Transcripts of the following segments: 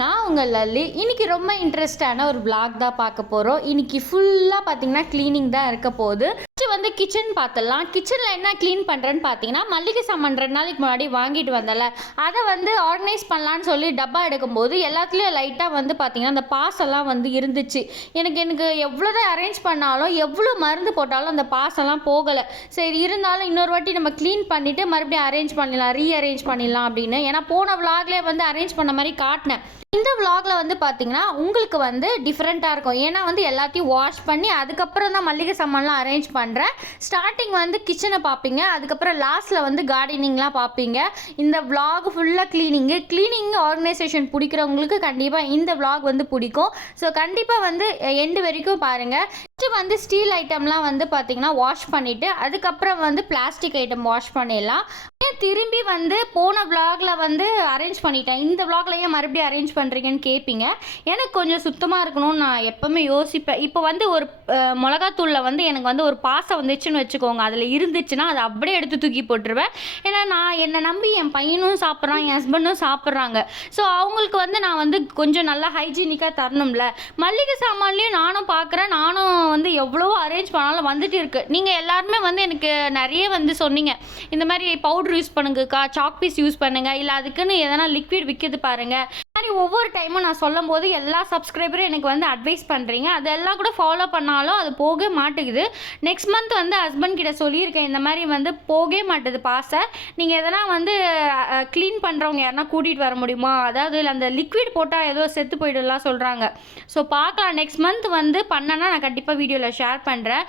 நான் உங்கள் லல்லி. இன்னைக்கு ரொம்ப இன்ட்ரெஸ்டான ஒரு vlog தான் பார்க்க போகிறோம். இன்னைக்கு ஃபுல்லாக பார்த்தீங்கன்னா க்ளீனிங் தான் இருக்க போகுது. வந்து கிச்சன் பார்த்துடலாம். கிச்சனில் என்ன க்ளீன் பண்ணுறேன்னு பார்த்தீங்கன்னா, மல்லிகை சாமான் 2 நாளைக்கு முன்னாடி வாங்கிட்டு வந்தல, அதை வந்து ஆர்கனைஸ் பண்ணலான்னு சொல்லி டப்பா எடுக்கும்போது எல்லாத்துலேயும் லைட்டாக வந்து பார்த்தீங்கன்னா அந்த பாசெல்லாம் வந்து இருந்துச்சு. எனக்கு எவ்வளோதான் அரேஞ்ச் பண்ணாலும் எவ்வளோ மருந்து போட்டாலும் அந்த பாசெல்லாம் போகலை. சரி இருந்தாலும் இன்னொரு வாட்டி நம்ம க்ளீன் பண்ணிவிட்டு மறுபடியும் அரேஞ்ச் பண்ணிடலாம், ரீஅரேஞ்ச் பண்ணிடலாம் அப்படின்னு. ஏன்னா போன விலாக்லேயே வந்து அரேஞ்ச் பண்ண மாதிரி காட்டினேன். இந்த விலாகில் வந்து பார்த்தீங்கன்னா உங்களுக்கு வந்து டிஃப்ரெண்ட்டாக இருக்கும். ஏன்னா வந்து எல்லாத்தையும் வாஷ் பண்ணி அதுக்கப்புறம் தான் மல்லிகை சாமான்லாம் அரேஞ்ச் பண்ணுறேன். ஸ்டார்டிங் வந்து கிச்சனை பார்ப்பீங்க, அதுக்கப்புறம் லாஸ்ட்டில் வந்து கார்டனிங்லாம் பார்ப்பீங்க. இந்த விலாக் ஃபுல்லாக க்ளீனிங்கு ஆர்கனைசேஷன் பிடிக்கிறவங்களுக்கு கண்டிப்பாக இந்த விலாக் வந்து பிடிக்கும். ஸோ கண்டிப்பாக வந்து எண்டு வரைக்கும் பாருங்கள். ஃபஸ்ட்டு வந்து ஸ்டீல் ஐட்டம்லாம் வந்து பார்த்தீங்கன்னா வாஷ் பண்ணிவிட்டு அதுக்கப்புறம் வந்து பிளாஸ்டிக் ஐட்டம் வாஷ் பண்ணிடலாம். திரும்பி வந்து போன விலாகில் வந்து அரேஞ்ச் பண்ணிட்டேன், இந்த விலாகில் ஏன் மறுபடியும் அரேஞ்ச் பண்ணுறீங்கன்னு கேட்பீங்க. எனக்கு கொஞ்சம் சுத்தமாக இருக்கணும்னு நான் எப்போவுமே யோசிப்பேன். இப்போ வந்து ஒரு மிளகாத்தூளில் வந்து எனக்கு வந்து ஒரு பாசம் வந்துச்சுன்னு வச்சுக்கோங்க, அதில் இருந்துச்சுன்னா அதை அப்படியே எடுத்து தூக்கி போட்டுருவேன். ஏன்னா நான் என்னை நம்பி என் பையனும் சாப்பிட்றான், என் ஹஸ்பண்டும் சாப்பிட்றாங்க. ஸோ அவங்களுக்கு வந்து நான் வந்து கொஞ்சம் நல்லா ஹைஜீனிக்காக தரணும்ல. மல்லிகை சாமான்லேயும் நானும் பார்க்குறேன், நானும் வந்து எவ்வளோ அரேஞ்ச் பண்ணாலும் வந்துட்டு இருக்குது. நீங்கள் எல்லாருமே வந்து எனக்கு நிறைய வந்து சொன்னீங்க, இந்த மாதிரி பவுட்ரு யூஸ் பண்ணுங்கக்கா, சாக் பீஸ் யூஸ் பண்ணுங்கள், இல்லை அதுக்குன்னு எதனா லிக்விட் விற்கிது பாருங்கள். மாதிரி ஒவ்வொரு டைமும் நான் சொல்லும் போது எல்லா சப்ஸ்கிரைபரும் எனக்கு வந்து அட்வைஸ் பண்ணுறீங்க. அதெல்லாம் கூட ஃபாலோ பண்ணாலும் அது போக மாட்டேங்குது. நெக்ஸ்ட் மந்த் வந்து ஹஸ்பண்ட் கிட்ட சொல்லியிருக்கேன், இந்த மாதிரி வந்து போகவே மாட்டேது பாசை. நீங்கள் எதனா வந்து க்ளீன் பண்ணுறவங்க யாருன்னா கூட்டிகிட்டு வர முடியுமா, அதாவது இல்லை அந்த லிக்விட் போட்டால் ஏதோ செத்து போய்டலாம் சொல்கிறாங்க. ஸோ பார்க்கலாம், நெக்ஸ்ட் மந்த் வந்து பண்ணனா நான் கண்டிப்பாக வீடியோவில் ஷேர் பண்ணுறேன்.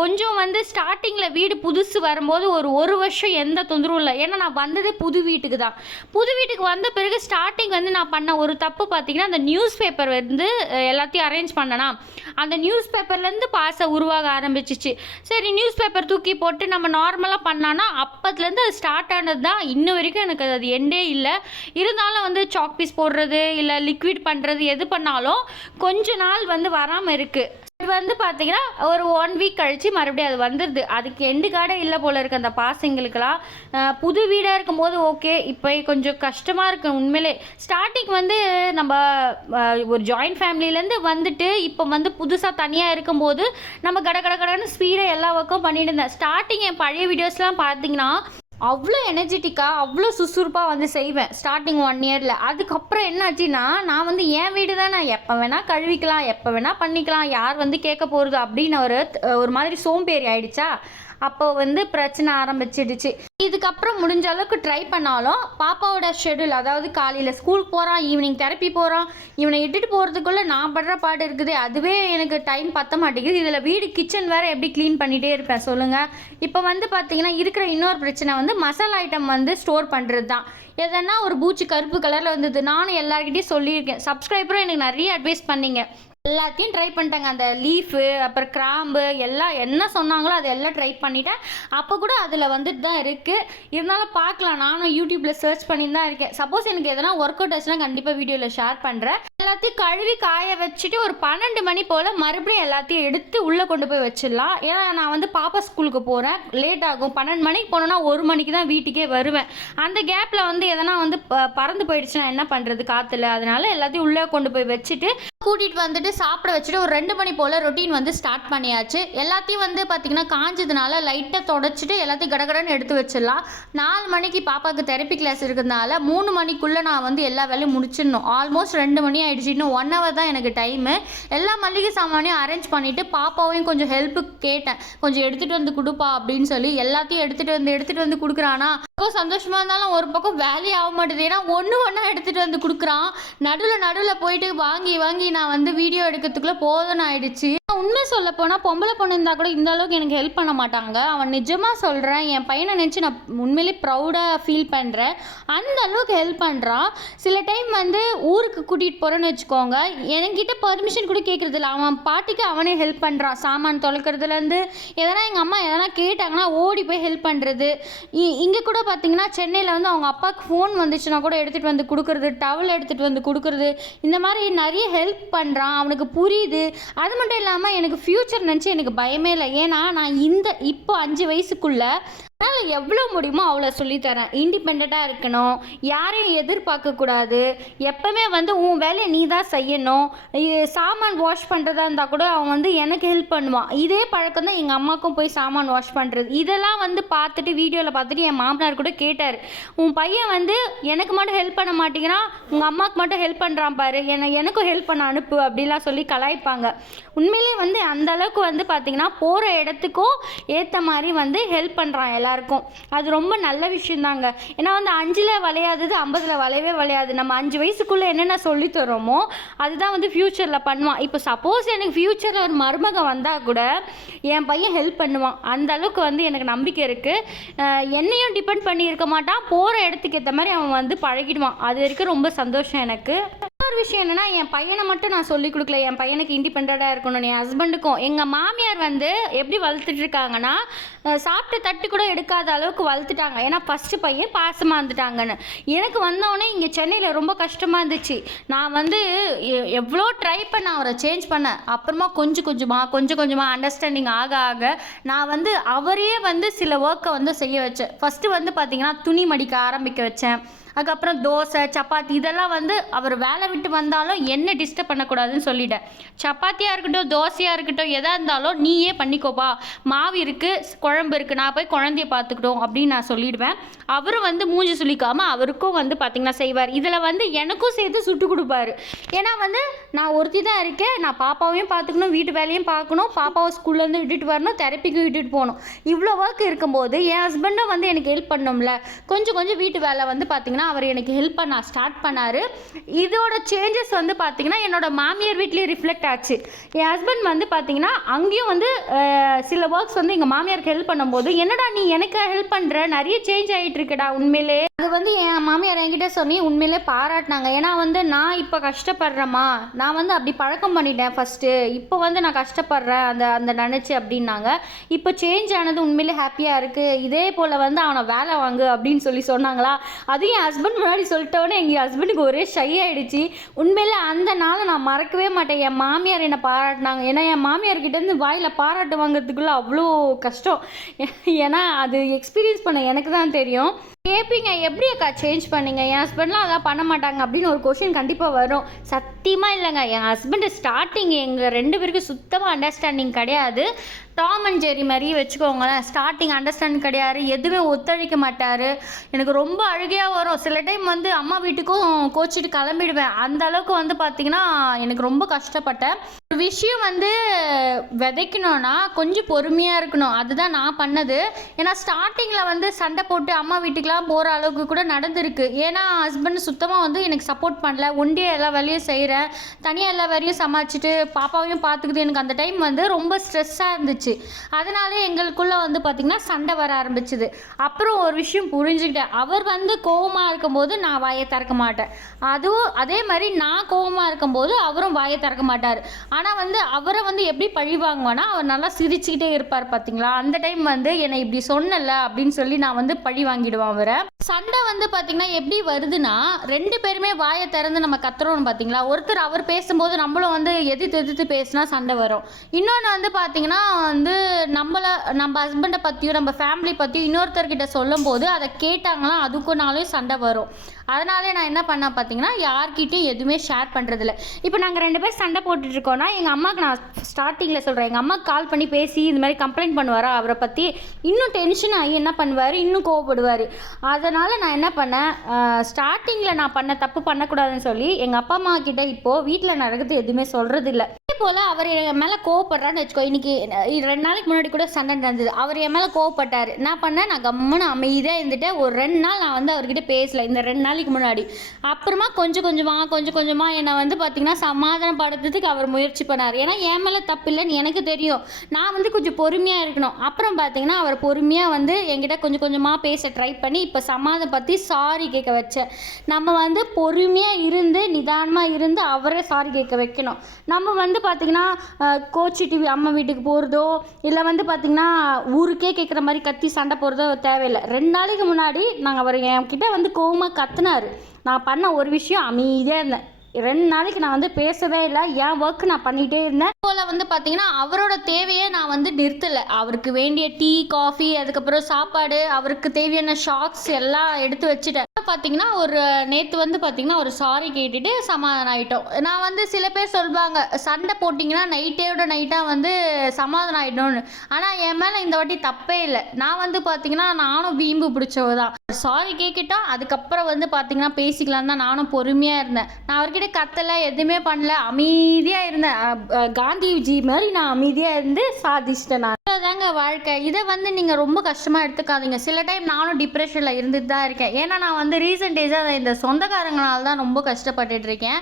கொஞ்சம் வந்து ஸ்டார்டிங்கில் வீடு புதுசு வரும்போது ஒரு வருஷம் எந்த தொந்தரவும் இல்லை. ஏன்னா நான் வந்ததே புது வீட்டுக்கு தான். புது வீட்டுக்கு வந்த பிறகு ஸ்டார்டிங் வந்து நான் பண்ண ஒரு தப்பு பார்த்தீங்கன்னா, அந்த நியூஸ் பேப்பர் வந்து எல்லாத்தையும் அரேஞ்ச் பண்ணனா, அந்த நியூஸ் பேப்பர்லேருந்து பாசை உருவாக ஆரம்பிச்சிச்சு. சரி நியூஸ் பேப்பர் தூக்கி போட்டு நம்ம நார்மலாக பண்ணான்னா அப்பத்துலேருந்து அது ஸ்டார்ட் ஆனது தான். இன்ன வரைக்கும் எனக்கு அது எண்டே இல்லை. இருந்தாலும் வந்து சாக் பீஸ் போடுறது இல்லை லிக்விட் பண்ணுறது எது பண்ணாலும் கொஞ்ச நாள் வந்து வராமல் இருக்குது. இது வந்து பார்த்தீங்கன்னா ஒரு 1 வீக் கழித்து மறுபடியும் அது வந்துடுது. அதுக்கு எண்டு கார்டே இல்லை போல் இருக்குது அந்த பாசங்களுக்கெல்லாம். புது வீடாக இருக்கும்போது ஓகே, இப்போ கொஞ்சம் கஷ்டமாக இருக்குது உண்மையிலே. ஸ்டார்டிங் வந்து நம்ம ஒரு ஜாயிண்ட் ஃபேமிலியிலேருந்து வந்துட்டு இப்போ வந்து புதுசாக தனியாக இருக்கும்போது நம்ம கடன்னு ஸ்பீடாக எல்லா ஒர்க்கும் பண்ணிட்டு இருந்தேன். ஸ்டார்டிங் என் பழைய வீடியோஸ்லாம் பார்த்தீங்கன்னா அவ்வளோ எனர்ஜெட்டிக்காக அவ்வளோ சுறுசுறுப்பாக வந்து செய்வேன் ஸ்டார்டிங் 1 இயரில். அதுக்கப்புறம் என்னாச்சுன்னா, நான் வந்து என் வீடு தான், நான் எப்போ வேணால் கழுவிக்கலாம், எப்போ வேணால் பண்ணிக்கலாம், யார் வந்து கேட்க போகிறது அப்படின்னு ஒரு மாதிரி சோம்பேறி ஆயிடுச்சா. அப்போ வந்து பிரச்சனை ஆரம்பிச்சிடுச்சு. இதுக்கப்புறம் முடிஞ்ச அளவுக்கு ட்ரை பண்ணாலும் பாப்பாவோட ஷெடியூல், அதாவது காலையில் ஸ்கூலுக்கு போகிறான், ஈவினிங் தெரப்பி போகிறான், இவனை இட்டுட்டு போகிறதுக்குள்ளே நான் படுற பாடு இருக்குது. அதுவே எனக்கு டைம் பற்ற மாட்டேங்குது. இதில் வீடு கிச்சன் வேறு எப்படி க்ளீன் பண்ணிகிட்டே இருப்பேன் சொல்லுங்கள். இப்போ வந்து பார்த்திங்கன்னா இருக்கிற இன்னொரு பிரச்சனை வந்து மசாலா ஐட்டம் வந்து ஸ்டோர் பண்ணுறது தான். எதனா ஒரு பூச்சி கருப்பு கலரில் வந்தது. நானும் எல்லாருக்கிட்டையும் சொல்லியிருக்கேன். சப்ஸ்கிரைபரும் எனக்கு நிறைய அட்வைஸ் பண்ணிங்க. எல்லாத்தையும் ட்ரை பண்ணிட்டாங்க. அந்த லீஃபு அப்புறம் கிராம்பு எல்லாம் என்ன சொன்னாங்களோ அது எல்லாம் ட்ரை பண்ணிட்டேன். அப்போ கூட அதில் வந்துட்டு தான் இருக்குது. இருந்தாலும் பார்க்கலாம், நானும் யூடியூப்பில் சர்ச் பண்ணி தான் இருக்கேன். சப்போஸ் எனக்கு எதனா ஒர்க் அவுட் ஆச்சுன்னா கண்டிப்பாக வீடியோவில் ஷேர் பண்ணுறேன். எல்லாத்தையும் கழுவி காய வச்சுட்டு ஒரு 12 மணி போல் மறுபடியும் எல்லாத்தையும் எடுத்து உள்ளே கொண்டு போய் வச்சிடலாம். ஏன்னா நான் வந்து பாப்பா ஸ்கூலுக்கு போகிறேன், லேட் ஆகும். 12 மணிக்கு போனோன்னா 1 மணிக்கு தான் வீட்டுக்கே வருவேன். அந்த கேப்பில் வந்து எதனா வந்து பறந்து போயிடுச்சுன்னா என்ன பண்ணுறது காற்றுல. அதனால எல்லாத்தையும் உள்ளே கொண்டு போய் வச்சுட்டு கூட்டிகிட்டு வந்துட்டு சாப்பிட வச்சுட்டு ஒரு 2 மணி போல் ரொட்டீன் வந்து ஸ்டார்ட் பண்ணியாச்சு. எல்லாத்தையும் வந்து பார்த்திங்கன்னா காஞ்சதுனால லைட்டாக தொடச்சிட்டு எல்லாத்தையும் கடகடன்னு எடுத்து வச்சிடலாம். 4 மணிக்கு பாப்பாவுக்கு தெரப்பி கிளாஸ் இருக்கிறதுனால 3 மணிக்குள்ளே நான் வந்து எல்லா வேலையும் முடிச்சிடணும். ஆல்மோஸ்ட் 2 மணி ஆகிடுச்சு. இன்னும் 1 ஹவர் தான் எனக்கு டைமு. எல்லா மளிகை சாமானையும் அரேஞ்ச் பண்ணிவிட்டு பாப்பாவையும் கொஞ்சம் ஹெல்ப்புக்கு கேட்டேன், கொஞ்சம் எடுத்துகிட்டு வந்து கொடுப்பா அப்படின்னு சொல்லி. எல்லாத்தையும் எடுத்துகிட்டு வந்து கொடுக்குறானா. ரொம்ப சந்தோஷமாக இருந்தாலும் ஒரு பக்கம் வேலையே ஆக மாட்டேது. ஏன்னா ஒன்றா எடுத்துகிட்டு வந்து கொடுக்குறான். நடுவில் போயிட்டு வாங்கி நான் வந்து வீடியோ எடுக்கிறதுக்குள்ளே போதும்னு ஆயிடுச்சு. உண்மை சொல்ல போனால் பொம்பளை பொண்ணு இருந்தால் கூட இந்த அளவுக்கு எனக்கு ஹெல்ப் பண்ண மாட்டாங்க. அவன் நிஜமாக சொல்கிறேன், என் பையனை நினச்சி நான் உண்மையிலே ப்ரௌடாக ஃபீல் பண்ணுறேன். அந்த அளவுக்கு ஹெல்ப் பண்ணுறான். சில டைம் வந்து ஊருக்கு கூட்டிகிட்டு போகிறேன்னு வச்சுக்கோங்க, என்கிட்ட பர்மிஷன் கூட கேட்குறதில்ல. அவன் பாட்டிக்கு அவனே ஹெல்ப் பண்ணுறான். சாமான் தொலைக்கிறதுலேருந்து எதனா எங்கள் அம்மா எதனா கேட்டாங்கன்னா ஓடி போய் ஹெல்ப் பண்ணுறது. இங்கே கூட பார்த்தீங்கன்னா சென்னையில் வந்து அவங்க அப்பாவுக்கு ஃபோன் வந்துச்சுன்னா கூட எடுத்துகிட்டு வந்து கொடுக்குறது, டவல் எடுத்துகிட்டு வந்து கொடுக்குறது, இந்த மாதிரி நிறைய ஹெல்ப் பண்ணுறான். அவனுக்கு புரியுது. அது மட்டும் இல்லாமல் எனக்கு ஃப்யூச்சர் நினச்சி எனக்கு பயமே இல்லை. ஏன்னா நான் இப்போ 5 வயசுக்குள்ளே அதனால் எவ்வளோ முடியுமோ அவ்வளோ சொல்லித்தரேன். இண்டிபெண்ட்டாக இருக்கணும், யாரையும் எதிர்பார்க்கக்கூடாது, எப்போவுமே வந்து உன் வேலையை நீ தான் செய்யணும். சாமான் வாஷ் பண்ணுறதா இருந்தால் கூட அவன் வந்து எனக்கு ஹெல்ப் பண்ணுவான். இதே பழக்கம் தான் எங்கள் அம்மாவுக்கும் போய் சாமான் வாஷ் பண்ணுறது. இதெல்லாம் வந்து பார்த்துட்டு வீடியோவில் பார்த்துட்டு என் மாமனார் கூட கேட்டார், உன் பையன் வந்து எனக்கு மட்டும் ஹெல்ப் பண்ண மாட்டேங்கிறான், உங்கள் அம்மாவுக்கு மட்டும் ஹெல்ப் பண்ணுறான் பாரு, எனக்கும் ஹெல்ப் பண்ண அனுப்பு அப்படிலாம் சொல்லி கலாய்ப்பாங்க. உண்மையிலேயே வந்து அந்தளவுக்கு வந்து பார்த்திங்கன்னா போகிற இடத்துக்கும் ஏற்ற மாதிரி வந்து ஹெல்ப் பண்ணுறான் எல்லாருக்கும். அது ரொம்ப நல்ல விஷயந்தாங்க. ஏன்னா வந்து 5ல் வளையாதது 50ல் வளையவே வளையாது. நம்ம 5 வயசுக்குள்ளே என்னென்ன சொல்லி தரோமோ அதுதான் வந்து ஃப்யூச்சரில் பண்ணுவான். இப்போ சப்போஸ் எனக்கு ஃப்யூச்சரில் ஒரு மருமகன் வந்தால் கூட என் பையன் ஹெல்ப் பண்ணுவான். அந்த அளவுக்கு வந்து எனக்கு நம்பிக்கை இருக்குது. என்னையும் டிபெண்ட் பண்ணி இருக்க மாட்டான், போகிற இடத்துக்கு ஏற்ற மாதிரி அவன் வந்து பழகிடுவான். அது வரைக்கும் ரொம்ப சந்தோஷம் எனக்கு. இன்னொரு விஷயம் என்னென்னா, என் பையனை மட்டும் நான் சொல்லிக் கொடுக்கல, என் பையனுக்கு இண்டிபெண்ட்டாக இருக்கணும்னு. என் ஹஸ்பண்டுக்கும் எங்கள் மாமியார் வந்து எப்படி வளர்த்துட்ருக்காங்கன்னா, சாப்பிட்ட தட்டு கூட எடுக்காத அளவுக்கு வளர்த்துட்டாங்க. ஏன்னா ஃபஸ்ட்டு பையன் பாசமாக இருந்துட்டாங்கன்னு. எனக்கு வந்தோடனே இங்கே சென்னையில் ரொம்ப கஷ்டமாக இருந்துச்சு. நான் வந்து எவ்வளோ ட்ரை பண்ண அவரை சேஞ்ச் பண்ணேன். அப்புறமா கொஞ்சம் கொஞ்சமாக அண்டர்ஸ்டாண்டிங் ஆக ஆக நான் வந்து அவரையே வந்து சில ஒர்க்கை வந்து செய்ய வச்சேன். ஃபஸ்ட்டு வந்து பார்த்திங்கன்னா துணி மடிக்க ஆரம்பிக்க வச்சேன். அதுக்கப்புறம் தோசை, சப்பாத்தி இதெல்லாம் வந்து அவர் வேலை விட்டு வந்தாலும் என்ன டிஸ்டர்ப் பண்ணக்கூடாதுன்னு சொல்லிட்டேன். சப்பாத்தியாக இருக்கட்டும், தோசையாக இருக்கட்டும், எதாக இருந்தாலும் நீயே பண்ணிக்கோப்பா, மாவு இருக்குது, குழம்பு இருக்குது, நான் போய் குழந்தைய பார்த்துக்கிட்டோம் அப்படின்னு நான் சொல்லிடுவேன். அவரும் வந்து மூஞ்சி சுளிக்காமல் அவருக்கும் வந்து பார்த்திங்கன்னா செய்வார். இதில் வந்து எனக்கும் சேர்த்து சுட்டு கொடுப்பாரு. ஏன்னா வந்து நான் ஒருத்தி தான் இருக்கேன், நான் பாப்பாவையும் பார்த்துக்கணும், வீட்டு வேலையும் பார்க்கணும், பாப்பாவை ஸ்கூல்லேருந்து விட்டுட்டு வரணும், தெரப்பிக்கும் விட்டுட்டு போகணும். இவ்வளோ ஒர்க் இருக்கும்போது என் ஹஸ்பண்டும் வந்து எனக்கு ஹெல்ப் பண்ணணும்ல. கொஞ்சம் வீட்டு வேலை வந்து பார்த்திங்கன்னா அவர் எனக்கு ஹெல்ப் பண்ண ஸ்டார்ட் பண்ணார். இதோட சேஞ்சஸ் வந்து பார்த்திங்கன்னா என்னோட மாமியார் வீட்லேயும் ரிஃப்ளெக்ட் ஆச்சு. என் ஹஸ்பண்ட் வந்து பார்த்திங்கன்னா அங்கேயும் வந்து சில ஒர்க்ஸ் வந்து எங்கள் மாமியாருக்கு ஹெல்ப் பண்ணும்போது, என்னடா நீ எனக்கு ஹெல்ப் பண்ணுற, நிறைய சேஞ்ச் ஆகிட்டு இருக்குடா உண்மையிலே. அது வந்து என் மாமியார் என்கிட்ட சொல்லி உண்மையிலே பாராட்டினாங்க. ஏன்னா வந்து நான் இப்போ கஷ்டப்படுறேம்மா, நான் வந்து அப்படி பழக்கம் பண்ணிட்டேன் ஃபஸ்ட்டு, இப்போ வந்து நான் கஷ்டப்படுறேன் அந்த நினச்சி அப்படின்னாங்க. இப்போ சேஞ்ச் ஆனது உண்மையிலே ஹாப்பியாக இருக்குது. இதே போல் வந்து அவனை வேலை வாங்கு அப்படின்னு சொன்னாங்களா. அதுவும் என் ஹஸ்பண்ட் முன்னாடி சொல்லிட்டோன்னே எங்கள் ஹஸ்பண்டுக்கு ஒரே ஷை ஆகிடுச்சு. உண்மையிலே அந்த நாளை நான் மறக்கவே மாட்டேன். என் மாமியார் என்னை பாராட்டினாங்க. ஏன்னா என் மாமியார்கிட்டேருந்து வாயில் பாராட்டு வாங்கிறதுக்குள்ளே அவ்வளோ கஷ்டம். ஏன்னா அது எக்ஸ்பீரியன்ஸ் பண்ண எனக்கு தான் தெரியும். கேட்பீங்க, எப்படி அக்கா சேஞ்ச் பண்ணீங்க, என் ஹஸ்பண்ட்லாம் அதான் பண்ண மாட்டாங்க அப்படின்னு ஒரு கொஷின் கண்டிப்பாக வரும். சத்தியமாக இல்லைங்க, என் ஹஸ்பண்டு ஸ்டார்டிங் எங்கள் 2 பேருக்கும் சுத்தமாக அண்டர்ஸ்டாண்டிங் கிடையாது. டாம் அண்ட் ஜெரி மாதிரி வச்சுக்கோங்களேன். ஸ்டார்டிங் அண்டர்ஸ்டாண்டிங் கிடையாது, எதுவுமே ஒத்துழைக்க மாட்டார். எனக்கு ரொம்ப அழுகையாக வரும். சில டைம் வந்து அம்மா வீட்டுக்கும் கோச்சிட்டு கிளம்பிடுவேன். அந்த அளவுக்கு வந்து பார்த்திங்கன்னா எனக்கு ரொம்ப கஷ்டப்பட்டேன். ஒரு விஷயம் வந்து விதைக்கணும்னா கொஞ்சம் பொறுமையாக இருக்கணும். அதுதான் நான் பண்ணது. ஏன்னா ஸ்டார்டிங்கில் வந்து சண்டை போட்டு அம்மா வீட்டுக்கெலாம் போகிற அளவுக்கு கூட நடந்திருக்கு. ஏன்னா ஹஸ்பண்ட் சுத்தமாக வந்து எனக்கு சப்போர்ட் பண்ணல. ஒண்டியே எல்லா வேலையும் செய்கிறேன், தனியாக எல்லா வேலையும் சமாளிச்சுட்டு பாப்பாவையும் பார்த்துக்குது. எனக்கு அந்த டைம் வந்து ரொம்ப ஸ்ட்ரெஸ்ஸாக இருந்துச்சு. அதனாலே எங்களுக்குள்ளே வந்து பார்த்திங்கன்னா சண்டை வர ஆரம்பிச்சுது. அப்புறம் ஒரு விஷயம் புரிஞ்சுக்கிட்டேன், அவர் வந்து கோவமாக இருக்கும்போது நான் வாயை திறக்க மாட்டேன், அதுவும் அதே மாதிரி நான் கோவமாக இருக்கும்போது அவரும் வாயை திறக்க மாட்டார். ஆனால் வந்து அவரை வந்து எப்படி பழி வாங்குவேன்னா, அவர் நல்லா சிரிச்சுக்கிட்டே இருப்பார் பார்த்தீங்களா. அந்த டைம் வந்து என்னை இப்படி சொன்னல அப்படின்னு சொல்லி நான் வந்து பழி வாங்கிடுவேன் அவரை. சண்டை வந்து பார்த்திங்கன்னா எப்படி வருதுன்னா, 2 பேருமே வாயை திறந்து நம்ம கத்துறோம் பார்த்தீங்களா. ஒருத்தர் அவர் பேசும்போது நம்மளும் வந்து எதிர்த்து பேசினா சண்டை வரும். இன்னொன்று வந்து பார்த்திங்கன்னா வந்து நம்ம ஹஸ்பண்டை பற்றியும் நம்ம ஃபேமிலி பற்றியும் இன்னொருத்தர்கிட்ட சொல்லும் போது அதை கேட்டாங்கன்னா அதுக்குனாலும் சண்டை வரும். அதனாலே நான் என்ன பண்ணேன் பார்த்தீங்கன்னா, யார்கிட்டையும் எதுவுமே ஷேர் பண்ணுறதில்ல. இப்போ நாங்கள் 2 பேர் சண்டை போட்டுட்ருக்கோன்னா எங்கள் அம்மாவுக்கு நான் ஸ்டார்டிங்கில் சொல்கிறேன், எங்கள் அம்மாவுக்கு கால் பண்ணி பேசி இது மாதிரி கம்ப்ளைண்ட் பண்ணுவாரா அவரை பற்றி. இன்னும் டென்ஷன் ஆகி என்ன பண்ணுவார், இன்னும் கோவப்படுவார். அதனால் நான் என்ன பண்ணேன், ஸ்டார்டிங்கில் நான் பண்ண தப்பு பண்ணக்கூடாதுன்னு சொல்லி எங்கள் அப்பா அம்மா கிட்டே இப்போது வீட்டில் நடக்கிறது எதுவுமே சொல்கிறதில்ல. போல் அவர் என் மேலே கோவப்படுறான்னு வச்சுக்கோ. இன்றைக்கி 2 நாளைக்கு முன்னாடி கூட சண்டை நடந்தது. அவர் என் மேலே கோவப்பட்டார். நான் பண்ணேன், நான் கம்முன்னு அமைதியாக இருந்துட்டேன். ஒரு 2 நாள் நான் வந்து அவர்கிட்ட பேசலை, இந்த 2 நாளைக்கு முன்னாடி. அப்புறமா கொஞ்சம் கொஞ்சமாக என்னை வந்து பார்த்திங்கன்னா சமாதானப்படுத்துறதுக்கு அவர் முயற்சி பண்ணார். ஏன்னா என் மேலே தப்பு இல்லைன்னு எனக்கு தெரியும். நான் வந்து கொஞ்சம் பொறுமையாக இருக்கணும். அப்புறம் பார்த்திங்கன்னா அவர் பொறுமையாக வந்து என்கிட்ட கொஞ்சமாக பேச ட்ரை பண்ணி இப்போ சமாதானப்படுத்தி சாரி கேட்க வச்சேன். நம்ம வந்து பொறுமையாக இருந்து நிதானமாக இருந்து அவரே சாரி கேட்க வைக்கணும். நம்ம வந்து பார்த்திங்கன்னா கோச்சிட்டு அம்மா வீட்டுக்கு போகிறதோ இல்லை வந்து பார்த்திங்கன்னா ஊருக்கே கேட்குற மாதிரி கத்தி சண்டை போகிறதோ தேவையில்லை. 2 நாளைக்கு முன்னாடி அவர் என்கிட்ட வந்து கோவமாக கத்துனார். நான் பண்ண ஒரு விஷயம் அமைதியாக இருந்தேன். 2 நாளைக்கு நான் வந்து பேசவே இல்லை. என் ஒர்க் நான் பண்ணிகிட்டே இருந்தேன். போல் வந்து பார்த்தீங்கன்னா அவரோட தேவையை நான் வந்து நிறுத்தலை. அவருக்கு வேண்டிய டீ, காஃபி, அதுக்கப்புறம் சாப்பாடு, அவருக்கு தேவையான ஷாக்ஸ் எல்லாம் எடுத்து வச்சுட்டேன். பார்த்தீங்கன்னா ஒரு நேற்று வந்து பார்த்தீங்கன்னா ஒரு சாரி கேட்டுட்டு சமாதானம் ஆகிட்டோம். நான் வந்து சில பேர் சொல்லுவாங்க சண்டை போட்டிங்கன்னா நைட்டோட நைட்டாக வந்து சமாதானம் ஆகிடணும்னு. ஆனால் என் மேலே இந்த வாட்டி தப்பே இல்லை. நான் வந்து பார்த்தீங்கன்னா நானும் வீம்பு பிடிச்சவ தான். சாரி கேட்கிட்டோம், அதுக்கப்புறம் வந்து பார்த்தீங்கன்னா பேசிக்கலாம் தான் நானும் பொறுமையாக இருந்தேன். நான் அவர்கிட்ட கத்தலை, எதுவுமே பண்ணல, அமைதியாக இருந்தேன். காந்திஜி மாதிரி நான் அமைதியாக இருந்து சாதிச்சிட்டேன். நான் தாங்க வாழ்க்கை. இதை வந்து நீங்கள் ரொம்ப கஷ்டமாக எடுத்துக்காதீங்க. சில டைம் நானும் டிப்ரெஷனில் இருந்துட்டு தான் இருக்கேன். ஏன்னா நான் வந்து ரீசெண்ட் டேஸாக இந்த சொந்தக்காரங்களால் தான் ரொம்ப கஷ்டப்பட்டுட்டு இருக்கேன்.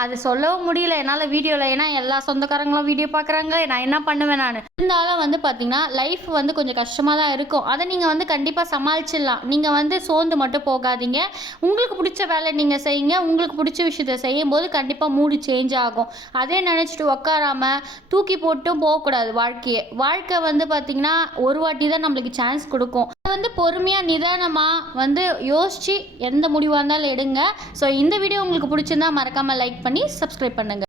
அது சொல்லவும் முடியல என்னால் வீடியோவில். ஏன்னா எல்லா சொந்தக்காரங்களும் வீடியோ பார்க்குறாங்க, நான் என்ன பண்ணுவேன்? நான் இருந்தாலும் வந்து பார்த்தீங்கன்னா லைஃப் வந்து கொஞ்சம் கஷ்டமாக தான் இருக்கும். அதை நீங்கள் வந்து கண்டிப்பாக சமாளிச்சிடலாம். நீங்கள் வந்து சோர்ந்து மட்டும் போகாதீங்க. உங்களுக்கு பிடிச்ச வேலை நீங்கள் செய்யுங்க. உங்களுக்கு பிடிச்ச விஷயத்த செய்யும் போது கண்டிப்பாக மூடு சேஞ்ச் ஆகும். அதே நினச்சிட்டு உக்காராமல் தூக்கி போட்டும் போகக்கூடாது வாழ்க்கையை. வாழ்க்கை வந்து பார்த்திங்கன்னா ஒரு வாட்டி தான் நம்மளுக்கு சான்ஸ் கொடுக்கும். அதை வந்து பொறுமையாக நிதானமாக வந்து யோசித்து எந்த முடிவாக இருந்தாலும் எடுங்க. ஸோ இந்த வீடியோ உங்களுக்கு பிடிச்சிருந்தா மறக்காமல் லைக் பண்ணி சப்ஸ்கிரைப் பண்ணுங்கள்.